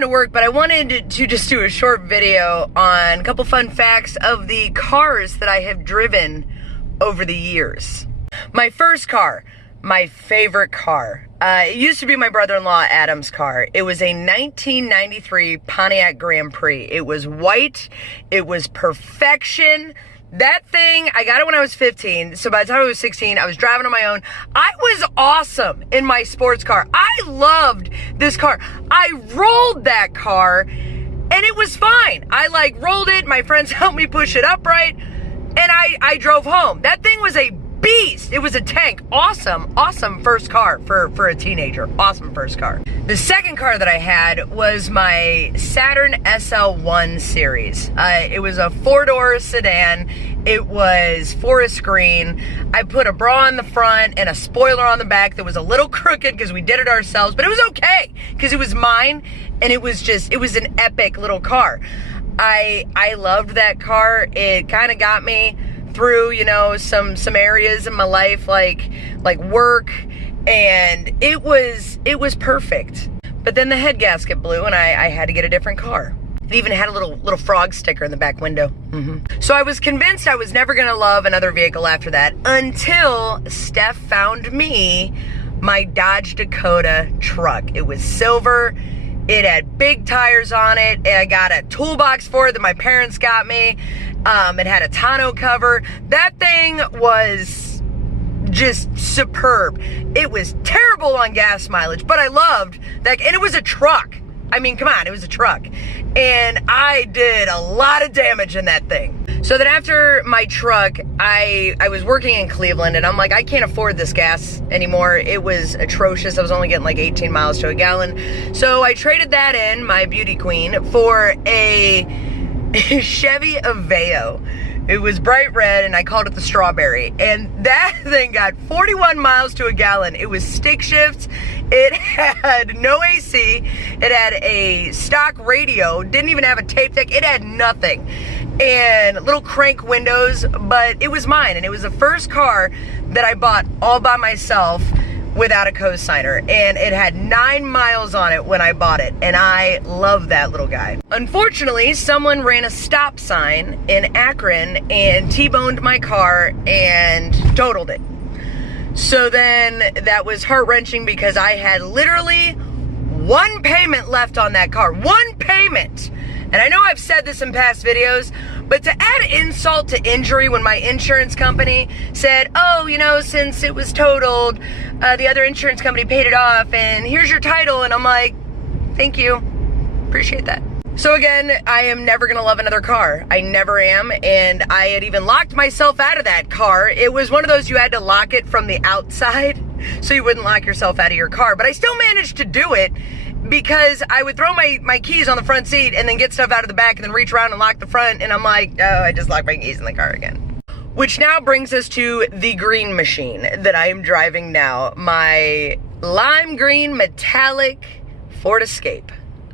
driving to work, but I wanted to just do a short video on a couple fun facts of the cars that I have driven over the years. My first car, my favorite car. It used to be my brother-in-law Adam's car. It was a 1993 Pontiac Grand Prix. It was white. It was perfection. That thing, I got it when I was 15. So by the time I was 16, I was driving on my own. I was awesome in my sports car. I loved this car. I rolled that car and it was fine. I rolled it. My friends helped me push it upright and I drove home. That thing was a beast. It was a tank. Awesome first car for a teenager. Awesome first car. The second car that I had was my Saturn SL1 series. It was a 4-door sedan. It was forest green. I put a bra on the front and a spoiler on the back that was a little crooked because we did it ourselves, but it was okay because it was mine and it was an epic little car. I loved that car. It kind of got me through, some areas in my life like work, and it was perfect. But then the head gasket blew and I had to get a different car. It even had a little frog sticker in the back window. So I was convinced I was never gonna love another vehicle after that until Steph found me my Dodge Dakota truck. It was silver. It had big tires on it. I got a toolbox for it that my parents got me. It had a tonneau cover. That thing was just superb. It was terrible on gas mileage, but I loved that. And it was a truck. I mean, come on, it was a truck. And I did a lot of damage in that thing. So then after my truck, I was working in Cleveland and I'm like, I can't afford this gas anymore. It was atrocious. I was only getting 18 miles to a gallon. So I traded that in, my beauty queen, for a Chevy Aveo. It was bright red and I called it the strawberry. And that thing got 41 miles to a gallon. It was stick shift. It had no AC. It had a stock radio. Didn't even have a tape deck. It had nothing. And little crank windows, but it was mine. And it was the first car that I bought all by myself without a co-signer, and it had 9 miles on it when I bought it, and I love that little guy. Unfortunately, someone ran a stop sign in Akron and T-boned my car and totaled it. So then that was heart-wrenching because I had literally one payment left on that car. One payment! And I know I've said this in past videos, but to add insult to injury when my insurance company said, oh, since it was totaled, the other insurance company paid it off, and here's your title, and I'm like, thank you, appreciate that. So again, I am never gonna love another car. I never am, and I had even locked myself out of that car. It was one of those you had to lock it from the outside, so you wouldn't lock yourself out of your car, but I still managed to do it, because I would throw my keys on the front seat and then get stuff out of the back and then reach around and lock the front, and I'm like, oh, I just locked my keys in the car again. Which now brings us to the green machine that I am driving now. My lime green metallic Ford Escape.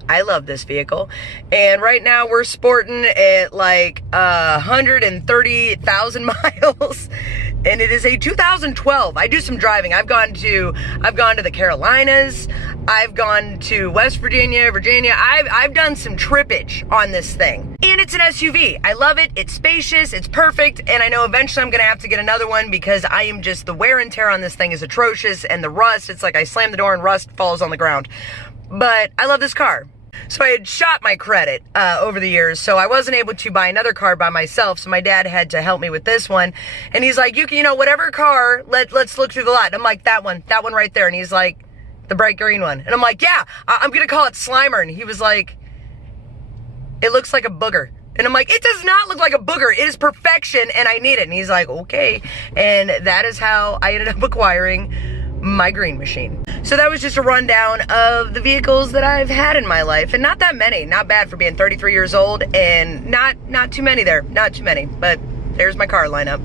I love this vehicle. And right now we're sporting at 130,000 miles. And it is a 2012. I do some driving. I've gone to the Carolinas. I've gone to West Virginia. I've done some trippage on this thing. And it's an SUV. I love it. It's spacious. It's perfect. And I know eventually I'm going to have to get another one because the wear and tear on this thing is atrocious. And the rust, it's like I slam the door and rust falls on the ground. But I love this car. So I had shot my credit over the years, so I wasn't able to buy another car by myself, so my dad had to help me with this one. And he's like, whatever car, let's look through the lot. And I'm like, that one right there. And he's like, the bright green one. And I'm like, yeah, I'm going to call it Slimer. And he was like, it looks like a booger. And I'm like, it does not look like a booger. It is perfection, and I need it. And he's like, okay. And that is how I ended up acquiring my green machine. So that was just a rundown of the vehicles that I've had in my life, and not that many. Not bad for being 33 years old, and not too many there. Not too many, but there's my car lineup.